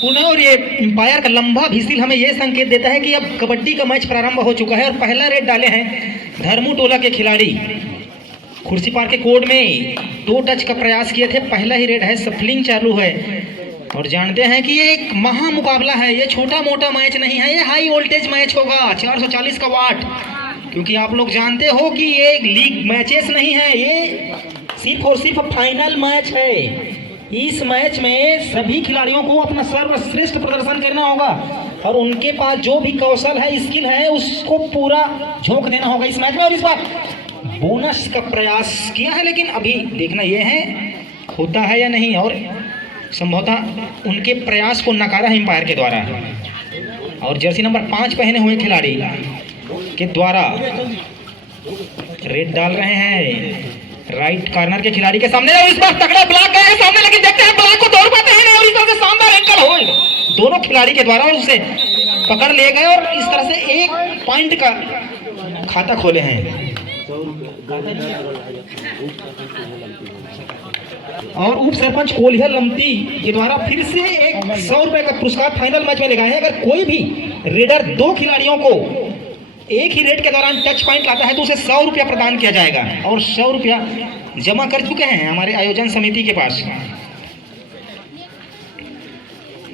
पुणे और ये एम्पायर का लंबा भिसिल हमें ये संकेत देता है कि अब कबड्डी का मैच प्रारंभ हो चुका है और पहला रेड डाले हैं धर्मू टोला के खिलाड़ी। खुर्सीपार के कोड में 2 टच का प्रयास किए थे, पहला ही रेड है, सफलिंग चालू है और जानते हैं कि ये एक महा मुकाबला है, ये छोटा मोटा मैच नहीं है, ये हाई वोल्टेज मैच होगा 440 का वाट, क्योंकि आप लोग जानते हो कि ये एक लीग मैचेस नहीं है, ये सिर्फ और सिर्फ फाइनल मैच है। इस मैच में सभी खिलाड़ियों को अपना सर्वश्रेष्ठ प्रदर्शन करना होगा और उनके पास जो भी कौशल है, स्किल है, उसको पूरा झोंक देना होगा इस मैच में। और इस बार बोनस का प्रयास किया है, लेकिन अभी देखना यह है होता है या नहीं, और संभवतः उनके प्रयास को नकारा है एम्पायर के द्वारा। और जर्सी नंबर 5 पहने हुए खिलाड़ी के द्वारा रेड डाल रहे हैं राइट कॉर्नर के खिलाड़ी के सामने, और इस बार तगड़ा ब्लॉक गया है सामने, लेकिन देखते हैं ब्लॉक को तोड़ पाते हैं नहीं, और इस तरह से शानदार एंकल होल्ड दोनों खिलाड़ी के द्वारा उसे पकड़ लिए गए और इस तरह से 1 पॉइंट का खाता खोले हैं। और उप सरपंच कोलिया लमती के द्वारा फिर से एक 100 रुपए का पुरस्कार फाइनल मैच में लगाए हैं। अगर कोई भी रेडर 2 खिलाड़ियों को एक ही रेड के दौरान टच पॉइंट लाता है तो उसे 100 रुपया प्रदान किया जाएगा, और 100 रुपया जमा कर चुके हैं हमारे आयोजन समिति के पास।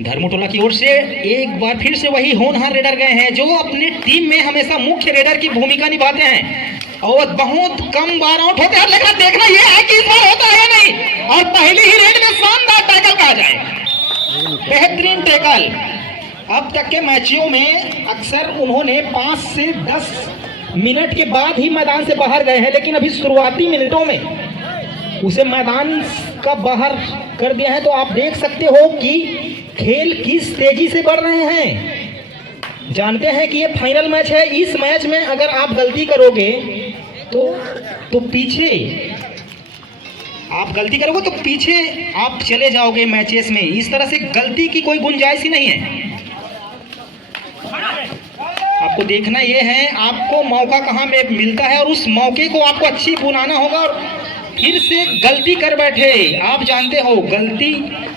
धर्मू टोला की ओर से एक बार फिर से वही होनहार रेडर गए हैं जो अपनी टीम में हमेशा मुख्य रेडर की भूमिका निभाते हैं और बहुत कम बार आउट होते हैं, लेकिन देखना यह है कि इस बार होता है या नहीं। और पहली ही रेड में शानदार टैकल कहा जाए, बेहतरीन टैकल। अब तक के मैचों में अक्सर उन्होंने 5 से 10 मिनट के बाद ही मैदान से बाहर गए हैं, लेकिन अभी शुरुआती मिनटों में उसे मैदान का बाहर कर दिया है। तो आप देख सकते हो कि खेल किस तेजी से बढ़ रहे हैं। जानते हैं कि ये फाइनल मैच है, इस मैच में अगर आप गलती करोगे तो पीछे आप गलती करोगे तो पीछे आप चले जाओगे मैचेस में। इस तरह से गलती की कोई गुंजाइश ही नहीं है। आपको देखना ये है आपको मौका कहाँ में मिलता है और उस मौके को आपको अच्छी बुलाना होगा। और फिर से गलती कर बैठे, आप जानते हो गलती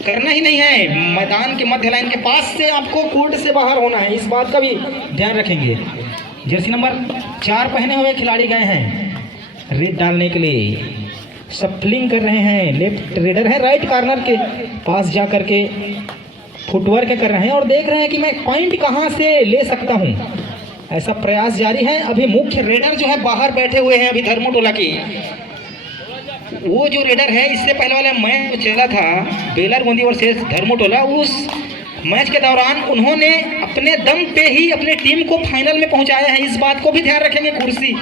करना ही नहीं है, मैदान के मध्य लाइन के पास से आपको कोर्ट से बाहर होना है, इस बात का भी ध्यान रखेंगे। जर्सी नंबर 4 पहने हुए खिलाड़ी गए हैं रेड डालने के लिए, सफलिंग कर रहे हैं, लेफ्ट रेडर है, राइट कॉर्नर के पास जा करके फुटवर्क कर रहे हैं और देख रहे हैं कि मैं पॉइंट कहां से ले सकता हूं, ऐसा प्रयास जारी है। अभी मुख्य रेडर जो है बाहर बैठे हुए हैं, अभी धर्मू टोला की वो जो रेडर है, इससे पहले वाला मैच चला था बेलर गोंदी वर्सेस धर्मू टोला, उस मैच के दौरान उन्होंने अपने दम पे ही अपने टीम को फाइनल में पहुंचाया है, इस बात को भी ध्यान रखेंगे कुर्सी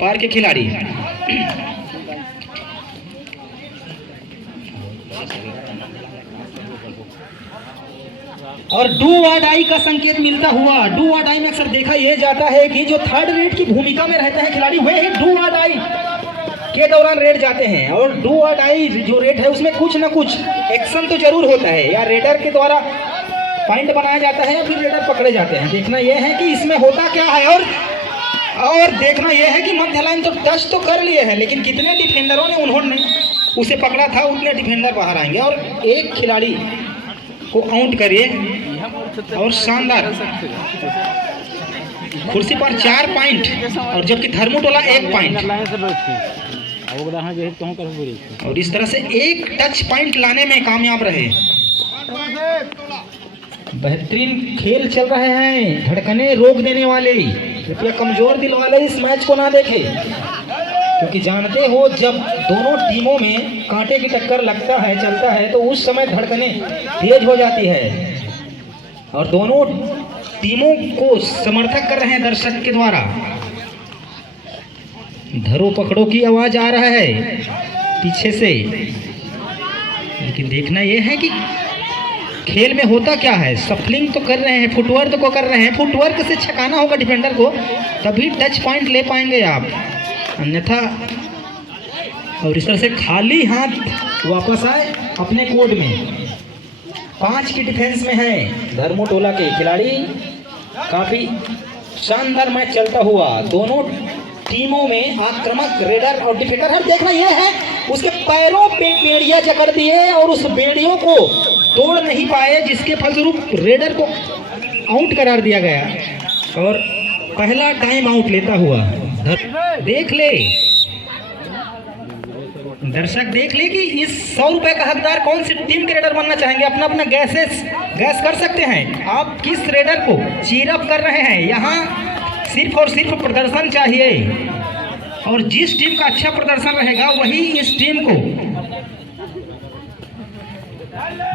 पार के खिलाड़ी। और डू और डाई का संकेत मिलता हुआ, डू और डाई में अक्सर देखा यह जाता है कि जो थर्ड रेड की भूमिका में रहते हैं खिलाड़ी वे ही डू और डाई के दौरान रेड जाते हैं। और डू और डाई जो रेड है उसमें कुछ ना कुछ एक्शन तो जरूर होता है, या रेडर के द्वारा पॉइंट बनाया जाता है या फिर रेडर पकड़े जाते हैं। देखना यह है कि इसमें होता क्या है, और देखना यह है कि मध्य लाइन तो टच तो कर लिए हैं, लेकिन कितने डिफेंडरों ने उन्होंने उसे पकड़ा था उतने डिफेंडर बाहर आएंगे और एक खिलाड़ी को आउट करिए। और शानदार कुर्सी पर 4 पॉइंट और जबकि धर्मू टोला 1 पॉइंट, और इस तरह से 1 टच पॉइंट लाने में कामयाब रहे। बेहतरीन खेल चल रहे हैं, धड़कने रोक देने वाले, कृपया कमजोर दिल वाले इस मैच को ना देखें, क्योंकि जानते हो जब दोनों टीमों में कांटे की टक्कर लगता है, चलता है, तो उस समय धड़कने तेज हो जाती है। और दोनों टीमों को समर्थक कर रहे हैं दर्शक के द्वारा। धरो पकड़ो की आवाज आ रहा है पीछे से, लेकिन देखना यह है कि खेल में होता क्या है। सफलिंग तो कर रहे हैं, फुटवर्क को कर रहे हैं, फुटवर्क से छकाना होगा डिफेंडर को, तभी टच पॉइंट ले पाएंगे आप, अन्यथा। और इस तरह से खाली हाथ वापस आए अपने कोर्ट में। 5 की डिफेंस में है धर्मू टोला के खिलाड़ी। काफी शानदार मैच चलता हुआ, दोनों टीमों में आक्रामक रेडर और डिफेंडर है। देखना यह है उसके पैरों पे बेड़ियां जकड़ दिए और उस बेड़ियों को तोड़ नहीं पाए, जिसके फलस्वरूप रेडर को आउट करार दिया गया और पहला टाइम आउट लेता हुआ। देख ले दर्शक, देख ले कि इस 100 रुपए का हकदार कौन सी टीम के रेडर बनना चाहेंगे। अपना अपना गैस कर सकते हैं। आप किस रेडर को चीरअप कर रहे हैं। यहाँ सिर्फ और सिर्फ प्रदर्शन चाहिए और जिस टीम का अच्छा प्रदर्शन रहेगा वही इस टीम को,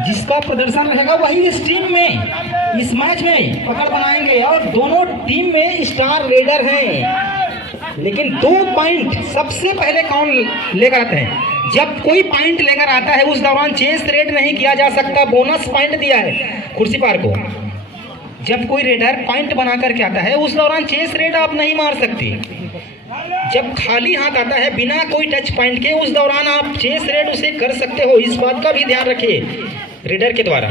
जिसका प्रदर्शन रहेगा वही इस टीम में, इस मैच में पकड़ बनाएंगे। और दोनों टीम में स्टार रेडर हैं, लेकिन 2 पॉइंट सबसे पहले कौन लेकर आते हैं। जब कोई पॉइंट लेकर आता है उस दौरान चेस रेड नहीं किया जा सकता। बोनस पॉइंट दिया है कुर्सी पार को। जब कोई रेडर पॉइंट बना करके आता है उस दौरान चेस रेड आप नहीं मार सकते। जब खाली हाथ आता है बिना कोई टच पॉइंट के, उस दौरान आप चेस रेड उसे कर सकते हो। इस बात का भी ध्यान रखिए रेडर के द्वारा।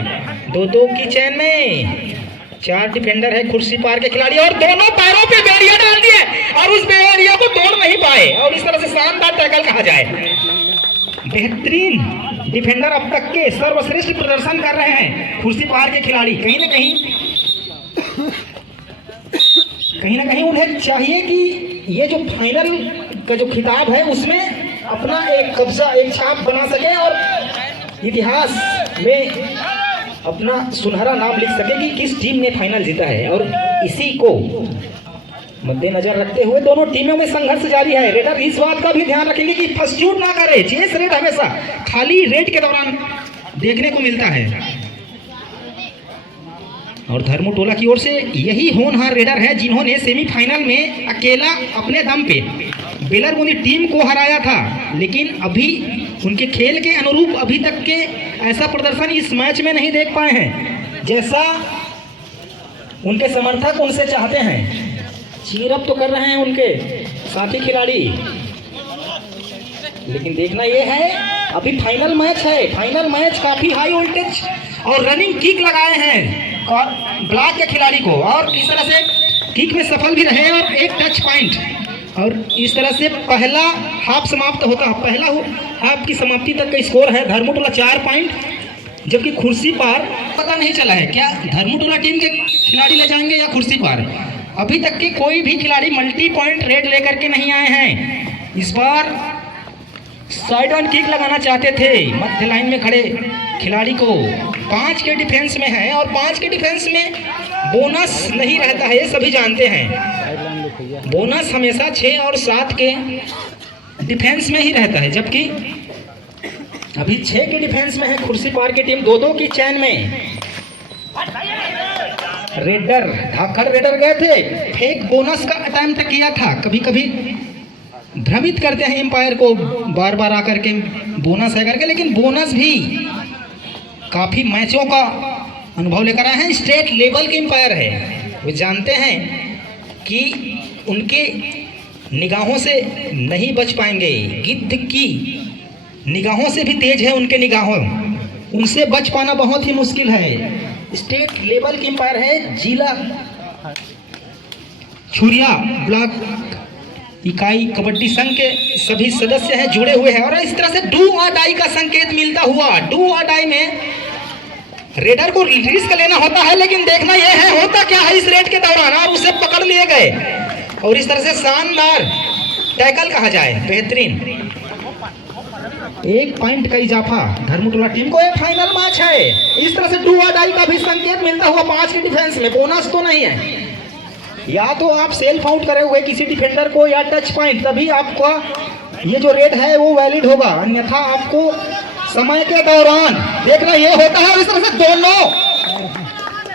2-2 की चैन में 4 डिफेंडर है कुर्सी पार के खिलाड़ी और दोनों पैरों पे बेड़िया डाल दिए और उस बेड़िया को तोड़ नहीं पाए और इस तरह से शानदार टैकल कहा जाए। बेहतरीन डिफेंडर अब तक के सर्वश्रेष्ठ प्रदर्शन कर रहे हैं कुर्सी पार के खिलाड़ी। कहीं ना कहीं उन्हें चाहिए कि ये जो फाइनल का जो खिताब है उसमें अपना एक कब्जा, एक छाप बना सके और इतिहास में अपना सुनहरा नाम लिख सके कि किस टीम ने फाइनल जीता है। और इसी को मद्देनजर रखते हुए दोनों टीमों में संघर्ष जारी है। रेडर इस बात का भी ध्यान रखेंगे कि फर्स्ट्यूट ना करे। चेस रेड हमेशा खाली रेड के दौरान देखने को मिलता है। और धर्मू टोला की ओर से यही होनहार रेडर है जिन्होंने सेमीफाइनल में अकेला अपने दम पे बेलरमुनी टीम को हराया था, लेकिन अभी उनके खेल के अनुरूप अभी तक के ऐसा प्रदर्शन इस मैच में नहीं देख पाए हैं जैसा उनके समर्थक उनसे चाहते हैं। चीरअप तो कर रहे हैं उनके साथी खिलाड़ी, लेकिन देखना यह है अभी फाइनल मैच है। फाइनल मैच काफी हाई वोल्टेज और रनिंग किक लगाए हैं ब्लैक के खिलाड़ी को और इस तरह से किक में सफल भी रहे और एक टच पॉइंट और इस तरह से पहला हाफ समाप्त होता। पहला हाफ की समाप्ति तक का स्कोर है धर्मू टोला 4 पॉइंट, जबकि कुर्सी पार पता नहीं चला है क्या धर्मू टोला टीम के खिलाड़ी ले जाएंगे या कुर्सी पार। अभी तक के कोई भी खिलाड़ी मल्टी पॉइंट रेड लेकर के नहीं आए हैं। इस बार साइड ऑन किक लगाना चाहते थे मध्य लाइन में खड़े खिलाड़ी को। 5 के डिफेंस में है और 5 के डिफेंस में बोनस नहीं रहता है, ये सभी जानते हैं। बोनस हमेशा 6 और 7 के डिफेंस में ही रहता है, जबकि अभी 6 के डिफेंस में है कुर्सी पार की टीम। 2-2 की चैन में रेडर धाकड़ रेडर गए थे, फेक बोनस का अटेम्प्ट किया था। कभी कभी भ्रमित करते हैं एम्पायर को बार बार आकर के बोनस है करके, लेकिन बोनस भी काफी मैचों का अनुभव लेकर आए हैं। स्टेट लेवल के एम्पायर है, वो जानते हैं कि उनके निगाहों से नहीं बच पाएंगे। गिद्ध की निगाहों से भी तेज है उनके निगाहों, उनसे बच पाना बहुत ही मुश्किल है। स्टेट लेवल के एम्पायर है। जिला छुरिया ब्लॉक इकाई कबड्डी संघ के सभी सदस्य हैं, जुड़े हुए हैं और इस तरह से डू और डाई का संकेत मिलता हुआ। डू और डाई में रेडर को रिस्क लेना होता है, लेकिन देखना यह है होता क्या है इस रेड के दौरान। और उसे पकड़ लिए गए और इस तरह से शानदार टैकल कहा जाए, बेहतरीन 1 पॉइंट का इजाफा धर्मू टोला टीम को। ये फाइनल मैच है। इस तरह से डू और डाई का भी संकेत मिलता हुआ 5 के डिफेंस में। बोनस तो नहीं है, या तो आप सेल्फ आउट करे हुए किसी डिफेंडर को या टच पॉइंट, तभी आपका ये जो रेड है वो वैलिड होगा, अन्यथा आपको समय के दौरान देखना ये होता है। इस तरह से दोनों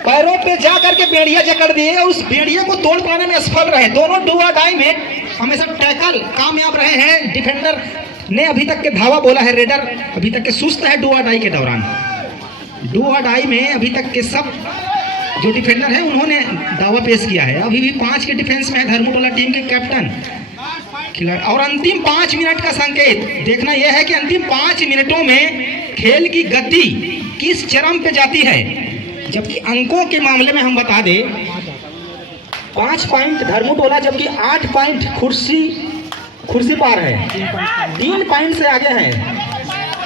पैरों पे जा करके बेड़िया जकड़ दिए, उस बेड़िया को तोड़ पाने में असफल रहे। दोनों डू और डाई में हमेशा टैकल कामयाब रहे हैं। डिफेंडर ने अभी तक के धावा बोला है, रेडर अभी तक के सुस्त है डू और डाई के दौरान। डू और डाई में अभी तक के सब जो डिफेंडर है उन्होंने दावा पेश किया है। अभी भी 5 के डिफेंस में है धर्मू टोला टीम के कैप्टन खिलाड़ी। और अंतिम 5 मिनट का संकेत देखना यह है कि अंतिम 5 मिनटों में खेल की गति किस चरम पे जाती है। जबकि अंकों के मामले में हम बता दें 5 पॉइंट धर्मू टोला, जबकि 8 पॉइंट कुर्सी पार है। 3 पॉइंट से आगे है।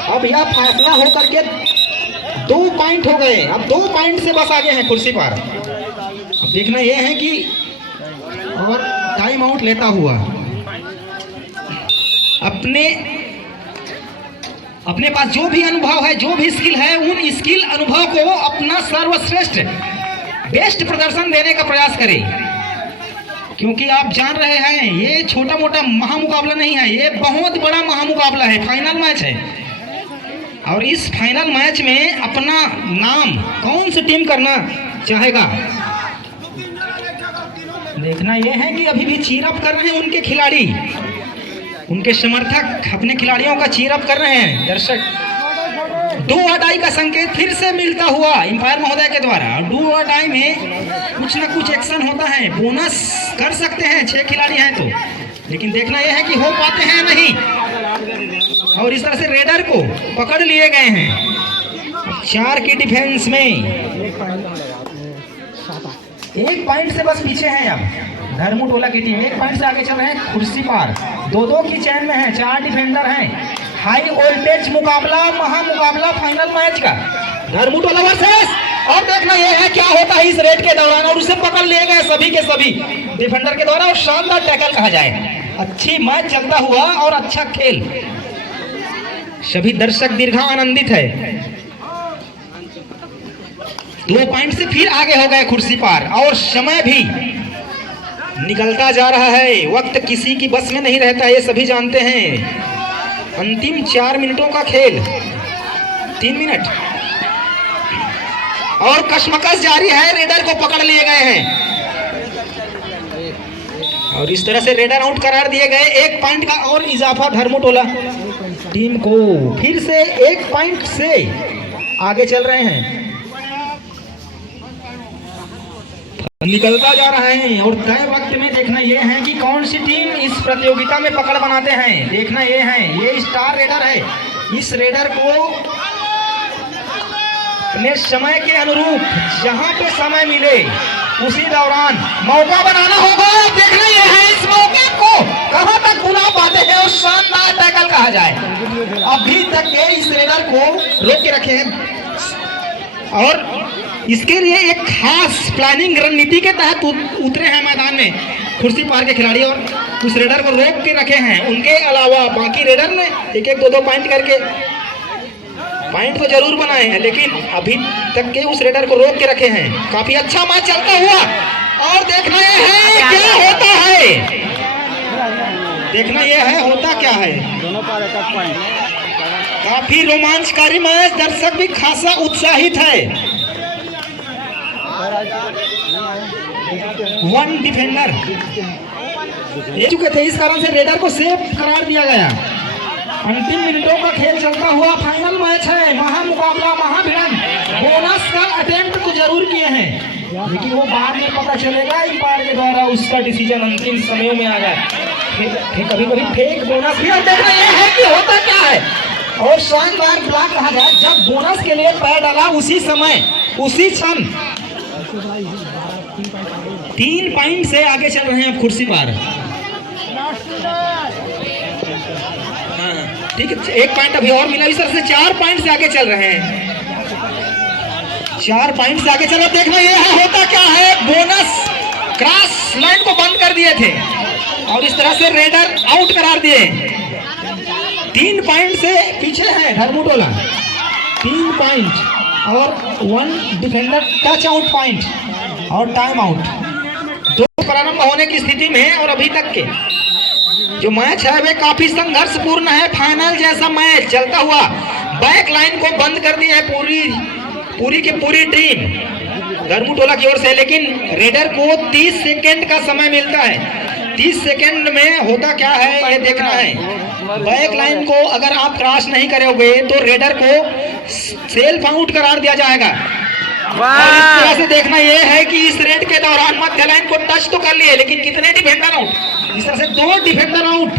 अब यह फैसला होकर के 2 पॉइंट हो गए, अब 2 पॉइंट से बस आगे हैं कुर्सी पर। अब देखना यह है कि और टाइम आउट लेता हुआ अपने पास जो भी अनुभव है, जो भी स्किल है, उन स्किल अनुभव को अपना सर्वश्रेष्ठ बेस्ट प्रदर्शन देने का प्रयास करें, क्योंकि आप जान रहे हैं ये छोटा मोटा महामुकाबला नहीं है, ये बहुत बड़ा महामुकाबला है, फाइनल मैच है। और इस फाइनल मैच में अपना नाम कौन सी टीम करना चाहेगा, देखना यह है कि अभी भी चीरअप कर रहे हैं उनके खिलाड़ी, उनके समर्थक अपने खिलाड़ियों का चीरअप कर रहे हैं। दर्शक 2 अडाई का संकेत फिर से मिलता हुआ अंपायर महोदय के द्वारा। 2 अडाई में कुछ ना कुछ एक्शन होता है, बोनस कर सकते हैं 6 खिलाड़ी हैं तो, लेकिन देखना यह है कि हो पाते हैं नहीं। और इस तरह से रेडर को पकड़ लिए गए हैं। 4 की डिफेंस में 1 पॉइंट से बस पीछे हैं। अब धर्मू टोला की टीम 1 पॉइंट से आगे चल रहे हैं कुर्सी पार, 2-2 की चैन में है, 4 डिफेंडर हैं। हाई वोल्टेज मुकाबला, महामुकाबला फाइनल मैच का धर्मू टोला वर्सेस, और देखना यह है क्या होता है इस रेड के दौरान। और उसे पकड़ लिए गए सभी के सभी डिफेंडर के द्वारा, और शानदार टैकल कहा जाए। अच्छी मैच चलता हुआ और अच्छा खेल, सभी दर्शक दीर्घा आनंदित है। 2 पॉइंट से फिर आगे हो गए कुर्सी पार, और समय भी निकलता जा रहा है। वक्त किसी की बस में नहीं रहता, ये सभी जानते हैं। अंतिम 4 मिनटों का खेल, 3 मिनट, और कशमकश जारी है। रेडर को पकड़ लिए गए हैं और इस तरह से रेडर आउट करार दिए गए। 1 पॉइंट का और इजाफा धर्मू टोला टीम को, फिर से 1 पॉइंट से आगे चल रहे हैं, निकलता जा रहे हैं। और तय वक्त में देखना यह है कि कौन सी टीम इस प्रतियोगिता में पकड़ बनाते हैं। देखना यह है, ये स्टार रेडर है, इस रेडर को अपने समय के अनुरूप जहां पे समय मिले उसी दौरान मौका बनाना होगा। देखना यह है इस मौके को कहां तक बुला पाते हैं और शानदार टैकल कहा जाए। अभी तक के इस रेडर को रोक के रखे हैं, और इसके लिए एक खास प्लानिंग रणनीति के तहत उतरे हैं मैदान में कुर्सी पार के खिलाड़ी, और उस रेडर को रोक के रखे हैं। उनके अलावा बाकी रेडर ने 1-1, 2-2 पॉइंट करके पॉइंट तो जरूर बनाए हैं, लेकिन अभी तक के उस रेडर को रोक के रखे हैं। काफी अच्छा मैच चलता हुआ, और देखना यह है क्या होता है, देखना यह है होता क्या है। काफी रोमांचकारी मैच, दर्शक भी खासा उत्साहित है। 1 डिफेंडर ले चुके थे, इस कारण से रेडर को सेफ करार दिया गया। अंतिम मिनटों का खेल चलता हुआ फाइनल मैच है, महामुकाबला, महाभिड़ंत। बोनस का अटेम्प्ट तो जरूर किए हैं, लेकिन वो बाद में पता चलेगा अंपायर के द्वारा, उसका डिसीजन अंतिम समय में आ जाए। कभी कभी फेक बोनस भी, और देखना यह है कि होता क्या है। और शानदार ब्लॉक कहा जाए, जब बोनस के लिए पैर डाला उसी समय, उसी क्षण 3 पॉइंट से आगे चल रहे हैं अब कुर्सी पार। ठीक है, 1 पॉइंट अभी और मिला, इस तरह से 4 पॉइंट से आगे चल रहे हैं। 4 पॉइंट से आगे चल रहे। देखना ये है होता क्या है, बोनस क्रॉस लाइन को बंद कर दिए थे और इस तरह से रेडर आउट करार दिए। 3 पॉइंट से पीछे है धर्मू टोला, 3 पॉइंट और 1 डिफेंडर टच आउट पॉइंट और टाइम आउट। 2 प्रारंभ होने की स्थिति में है और अभी तक के जो मैच है वे काफी संघर्षपूर्ण है। फाइनल जैसा मैच चलता हुआ, बैक लाइन को बंद कर दी है पूरी की पूरी टीम धर्मू टोला की ओर से, लेकिन रेडर को 30 सेकंड का समय मिलता है। 30 सेकंड में होता क्या है ये देखना है। बैक लाइन को अगर आप क्रॉस नहीं करोगे तो रेडर को सेल्फ आउट करार दिया जाएगा। और इस तरह से देखना यह है कि इस रेड के दौरान मध्य लाइन को टच तो कर लिए, लेकिन कितने डिफेंडर आउट, इस तरह से 2 डिफेंडर आउट,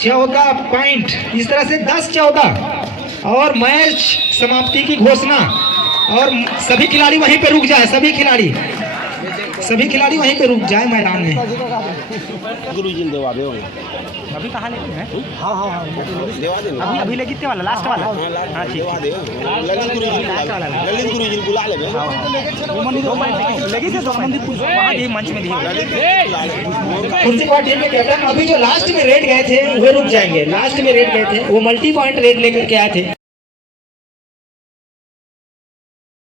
14 पॉइंट, इस तरह से 10-14 और मैच समाप्ति की घोषणा। और सभी खिलाड़ी वहीं पे रुक जाए, सभी खिलाड़ी सभी खिलाड़ी वहीं पे रुक जाए मैदान में। गुरुजी ने देवा दे अभी कहाँ लेते हैं? हाँ हाँ हाँ देवा दे अभी अभी ले कितने वाला लास्ट वाला? हाँ ठीक देवा दे ललित गुरुजी ने बुला ले लगी थे 2 मंदिर वहाँ भी मंच में कुर्सी पार्ट टीम के कैप्टन अभी जो लास्ट में रेड गए थे वो रुक जाएंगे। लास्ट में रेड गए थे वो मल्टी पॉइंट रेड लेकर के आए थे।